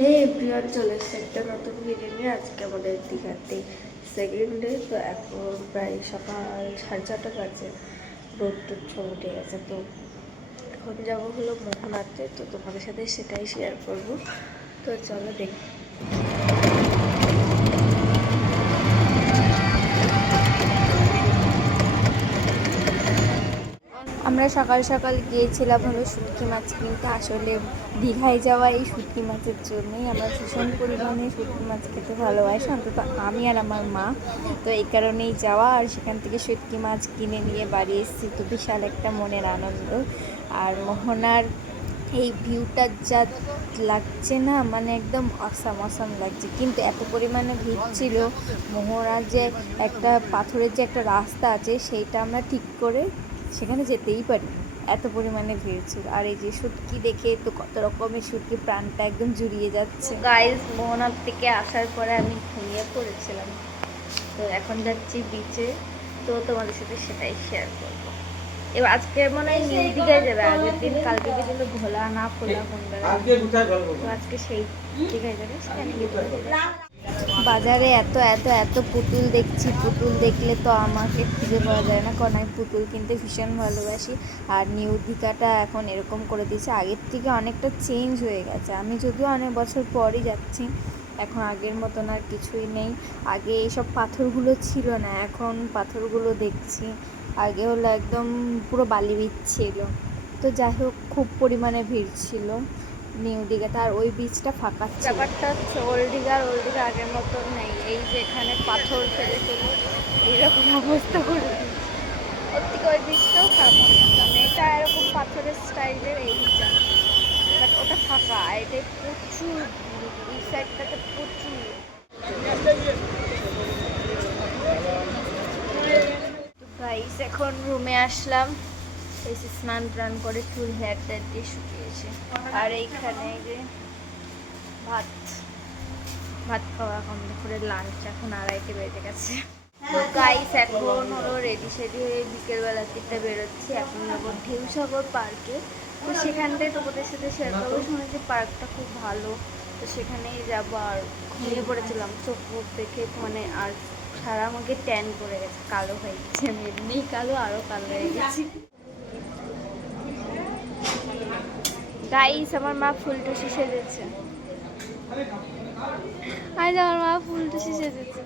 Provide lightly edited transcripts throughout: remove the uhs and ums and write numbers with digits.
হে everyone, চলে এসছে একটা নতুন ভিডিও নিয়ে। আজকে আমাদের দীঘাতে সেকেন্ড ডে। তো এখন প্রায় সকাল 4:30 বাজে, রোদ টোদ সব উঠে গেছে। তো এখন যাবো হলো মোহনাতে, তো তোমাদের সাথে সেটাই শেয়ার করবো। তো চলো দেখি। আমরা সকাল সকাল গিয়েছিলাম হলো শুটকি মাছ কিনতে। আসলে দীঘায় যাওয়া এই শুটকি মাছের জন্যই। আমরা ভীষণ পরিমাণে শুটকি মাছ খেতে ভালোবাসি, অন্তত আমি আর আমার মা। তো এই কারণেই যাওয়া, আর সেখান থেকে শুটকি মাছ কিনে নিয়ে বাড়ি এসেছি। তো বিশাল একটা মনের আনন্দ। আর মোহনার এই ভিউটা যা লাগছে না, মানে একদম অসাম লাগছে। কিন্তু এত পরিমাণে ভিড় ছিল। মোহনার যে একটা পাথরের যে একটা রাস্তা আছে, সেইটা আমরা ঠিক করে সেখানে যেতেই পারি, এত পরিমাণে ভিড় ছিল। আর এই যে শুটকি দেখে তো কত রকমের শুটকি, প্রাণটা একদম জুড়িয়ে যাচ্ছে। গাইস, মোহনার থেকে আসার পরে আমি ঘুমিয়ে পড়েছিলাম। তো এখন যাচ্ছি বিচে, তো তোমাদের সাথে সেটাই শেয়ার করবো। এবার আজকে মনে হয় নিউ দীঘায় যাবে। আগের দিন কালকে গেছিল ভোলা না ফোলা কোনটা, তো আজকে সেই দীঘায় যাবে। সেখানে গিয়ে বাজারে এত এত এত পুতুল দেখছি। পুতুল দেখলে তো আমাকে খুঁজে পাওয়া যায় না, কারণ আমি পুতুল কিনতে ভীষণ ভালোবাসি। আর নিউ দীঘাটা এখন এরকম করে দিয়েছে, আগের থেকে অনেকটা চেঞ্জ হয়ে গেছে। আমি যদিও অনেক বছর পরই যাচ্ছি, এখন আগের মতন আর কিছুই নেই। আগে এইসব পাথরগুলো ছিল না, এখন পাথরগুলো দেখছি। আগে হলো একদম পুরো বালি বিচ ছিল। তো যাই হোক, খুব পরিমাণে ভিড় ছিল নিউ দীঘাতে। আর ওই বিচটা ফাঁকা ছিল। ব্যাপারটা হচ্ছে ওল্ড দীঘা আগের মতন নেই। এই যে এখানে পাথর ফেলে ফেলে এইরকম অবস্থা করে দিয়েছে। ওর থেকে ওই বীজটাও খারাপ হবে না, মানে এটা এরকম পাথরের স্টাইলের এই বীজটা, বাট ওটা ফাঁকা। এটা প্রচুর এই সাইডটাতে প্রচুর। গাইস, এখন রুমে আসলাম, এসে স্নান টান করে চুল হেয়ার টেয়ার দিয়ে শুকিয়েছে। আর এইখানে যে ভাত ভাত খাওয়া এখন দুপুরের লাঞ্চ, এখন 2:30 বেজে গেছে। তো গাইস, এখন হলো রেডি সেডি হয়ে বিকেলবেলার দিকটা বেরোচ্ছি। এখন যাবো ঢেউসাগর পার্কে। তো সেখান থেকে তোমাদের সাথে শেয়ার করবো। শুনেছি পার্কটা খুব ভালো, তো সেখানেই যাবো। আর ঘুমিয়ে পড়েছিলাম, চোখ মুখ দেখে মানে আর সারা আমাকে ট্যান করে গেছে, কালো হয়ে গেছে। আমি এমনিই কালো, আরও কালো হয়ে গেছি। গাইস, আমার মা ফুলটুসি সেজেছে। আজ আমার মা ফুলটুসি সেজেছে।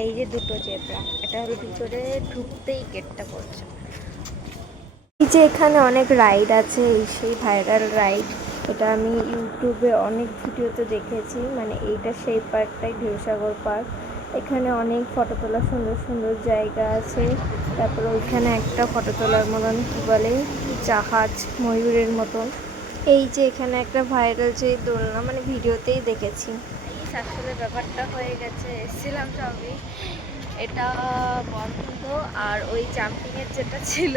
এই যে দুটো জেব্রা, এটা হলো ভিতরে ঢুকতেই গেটটা পড়ছে। এই যে এখানে অনেক রাইড আছে, এই সেই ভাইরাল রাইড। এটা আমি ইউটিউবে অনেক ভিডিওতে দেখেছি। মানে এইটা সেই পার্কটাই, ঢেউসাগর পার্ক। এখানে অনেক ফটো তোলার সুন্দর সুন্দর জায়গা আছে। তারপরে ওইখানে একটা ফটো তোলার মতন কী বলে, জাহাজ, ময়ূরের মতন। এই যে এখানে একটা ভাইরাল যে দোলনা, মানে ভিডিওতেই দেখেছি। আসলে ব্যাপারটা হয়ে গেছে, এসেছিলাম সবই, এটা বন্ধ। আর ওই জাম্পিংয়ের যেটা ছিল,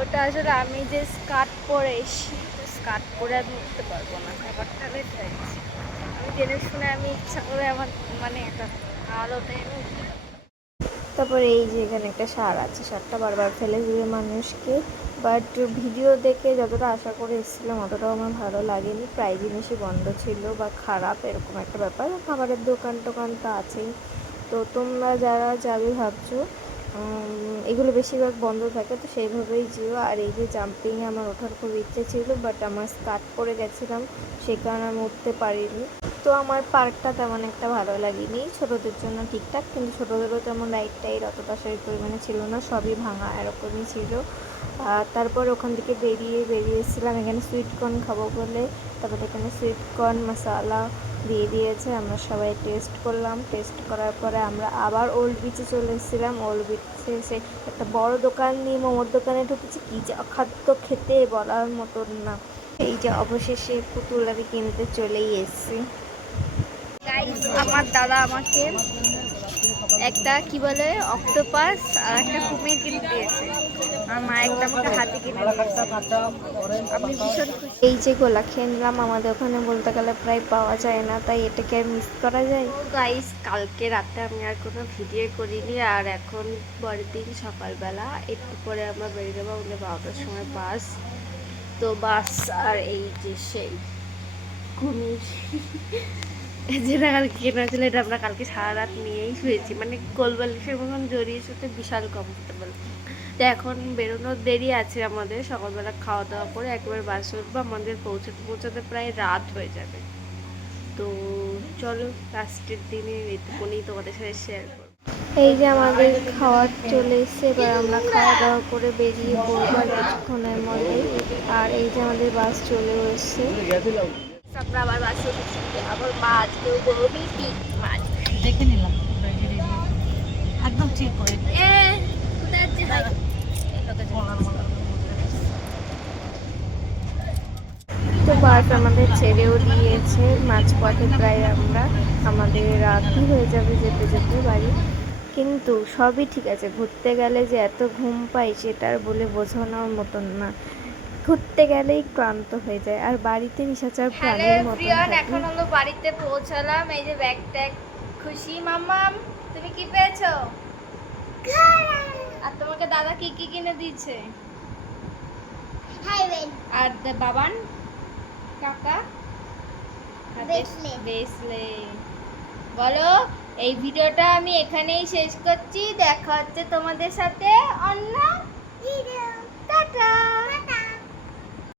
ওটা আসলে আমি যে স্কার্ট পরে এসি, তো স্কার্ট পরে আমি উঠতে পারবো না। ব্যাপারটা লেট হয়ে গেছে। আমি জেনে শুনে আমি ইচ্ছা করে আমার মানে একটা আলোতে উঠি। তারপরে এই যে এখানে একটা সার আছে, সারটা বারবার ফেলে দিবে মানুষকে। বাট ভিডিও দেখে যতটা আশা করে এসেছিলাম অতটাও আমার ভালো লাগেনি। প্রায় জিনিসই বন্ধ ছিল বা খারাপ, এরকম একটা ব্যাপার। খাবারের দোকান টোকান তো আছেই। তো তোমরা যারা যাবে ভাবছো, এগুলো বেশিরভাগ বন্ধ থাকে, তো সেইভাবেই যেও। আর এই যে জাম্পিংয়ে আমার ওঠার খুব ইচ্ছে ছিল, বাট আমার স্কার্ট পরে গেছিলাম, সে কারণে আমি উঠতে পারিনি। তো আমার পার্কটা তেমন একটা ভালো লাগেনি। ছোটোদের জন্য ঠিকঠাক, কিন্তু ছোটোদেরও তেমন রাইড টাইড অতটা সেই পরিমাণে ছিল না, সবই ভাঙা এরকমই ছিল। তারপর ওখান থেকে বেরিয়ে এসেছিলাম এখানে সুইটকর্ন খাবো বলে। তারপরে এখানে সুইটকর্ন মশালা দিয়ে দিয়েছে, আমরা সবাই টেস্ট করলাম। টেস্ট করার পরে আমরা আবার ওল্ড বিচে চলে এসেছিলাম। ওল্ড বিচে এসে একটা বড় দোকান নিয়ে মোমোর দোকানে ঢুকেছি। কী যে অখাদ্য খেতে, বলার মতন না। এই যে অবশেষে পুতুল আমি কিনতে চলেই এসেছি। গাইস, আমার দাদা আমাকে একটা কি বলে অক্টোপাস আর একটা কুমির কিনে দিয়েছে। আমার মা একটা আমাকে হাতে কিনে দিয়েছে, আমি ভীষণ খুশি। এই যে গোলা খেয়ে নিলাম, আমাদের ওখানে বলতে গেলে প্রায় পাওয়া যায় না, তাই এটাকে আর মিস করা যায়। তো গাইস, কালকে রাতে আমি আর কোনো ভিডিও করিনি, আর এখন পরের দিন সকালবেলা একটু পরে আমরা বেরিয়ে যাবো, আমাদের 12টার সময় বাস। তো বাস আর এই যে সেই কুমির যেটা কালকে কেনা ছিল, এটা আমরা কালকে সারা রাত নিয়েই শুয়েছি, মানে কোলবালিশের মতন জড়িয়ে শুতে বিশাল কমফোর্টেবল। তো এখন বেরোনোর দেরি আছে আমাদের, সকালবেলা খাওয়া দাওয়া করে একবার বাস উঠবো, আমাদের পৌঁছাতে পৌঁছাতে প্রায় রাত হয়ে যাবে। তো চলো লাস্টের দিনে এটুকুনি তোমাদের সাথে শেয়ার করবো। এই যে আমাদের খাওয়ার চলে এসছে, এবার আমরা খাওয়া দাওয়া করে বেরিয়ে পড়বো আর কিছুক্ষণের মধ্যে। আর এই যে আমাদের বাস চলেও এসছে। আমরা আবার বাসে উঠেছি, আবার মা আজকেও গরমই ঠিক মাছ দেখে নিলাম একদম ঠিক করে কোথায় যাচ্ছে ভাই? তো বাস আমাদের ছেড়েও দিয়েছে মাঝপথে, প্রায় আমরা আমাদের রাতই হয়ে যাবে যেতে যেতে বাড়ি। কিন্তু সবই ঠিক আছে, ঘুরতে গেলে যে এত ঘুম পাই সেটা আর বলে বোঝানোর মতন না। ঘুরতে গেলেই ক্লান্ত হয়ে যায়, আর বাড়িতে নিশাচার হ্যালো প্রাণীর মতন এভরিওয়ান, থাকি। এখন হলো বাড়িতে পৌঁছালাম। এই যে ব্যাগ ট্যাগ, খুশি মাম্মাম তুমি কি পেয়েছো? আর তোমাকে দাদা কি কি কিনে দিয়েছে? আর বাবান কাকা ব্রেসলেট। বলো, এই ভিডিওটা আমি এখানেই শেষ করছি, দেখা হচ্ছে তোমাদের সাথে অন্য ভিডিও। টাটা।